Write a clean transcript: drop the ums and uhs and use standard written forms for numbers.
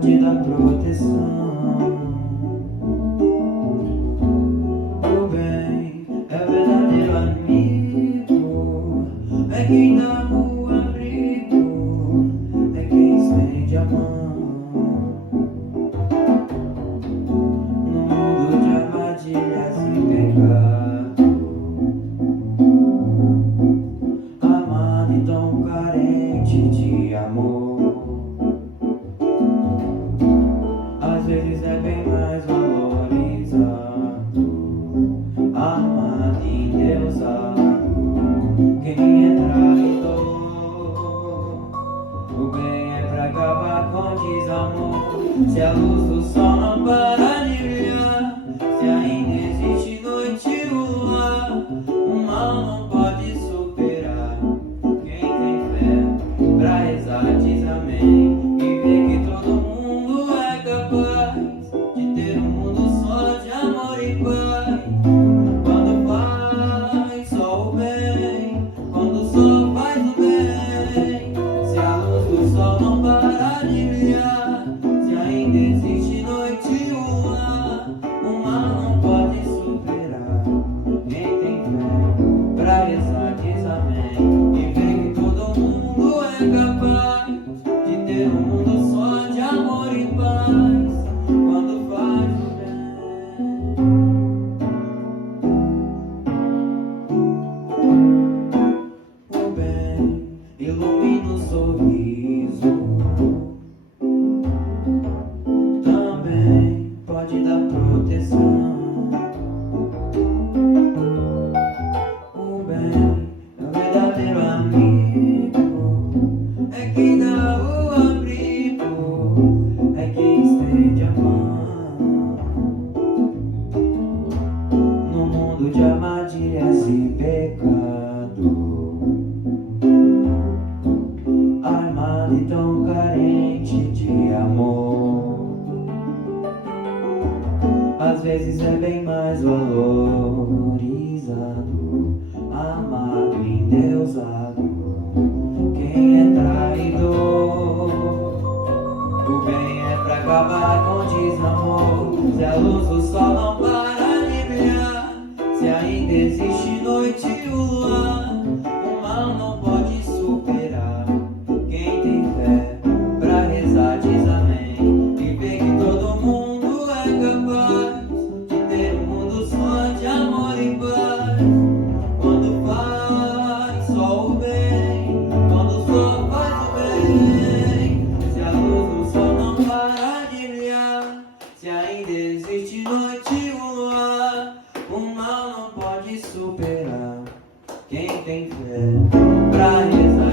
pode dar proteção. O bem é verdadeiro amigo, é quem dá o abrigo, é quem estende a mão. No mundo de armadilhas e pecado, amado e tão carente de amor. Às vezes é bem mais valorizado, amado e endeusado, quem é traidor. O bem é pra acabar com desamor. Se a luz do sol não para de brilhar, se ainda existe noite e luar, o mal não pode superar. Quem tem fé pra rezar diz amém e vê que todo mundo é capaz de ter um mundo só de amor e paz. Quando faz só o bem, quando só faz o bem. Se a luz do sol não parar de brilhar, se ainda existe noite e luar, o mal não pode superar. Quem tem fé pra rezar diz amém e vê que todo mundo é capaz de ter um mundo só de amor e paz. Quando faz o bem. O bem ilumina o sorriso, também pode dar proteção. O bem é o verdadeiro amigo, é quem dá o abrigo, é quem estende a mão. No mundo de armadilhas e pecado, armado e tão carente de amor. Às vezes é bem mais valorizado, amado e endeusado, quem é traidor. O bem é pra acabar com desamor. Se a luz do sol não para de brilhar, se ainda existe noite e luar, o mal não pode superar. Quem tem fé pra rezar diz amém e vê que todo mundo é capaz de ter um mundo só de amor e paz. Quando faz só o bem, quando só faz o bem. Se a luz do sol não parar de brilhar, se ainda existe noite e luar, o mal não pode superar. Quem tem fé pra rezar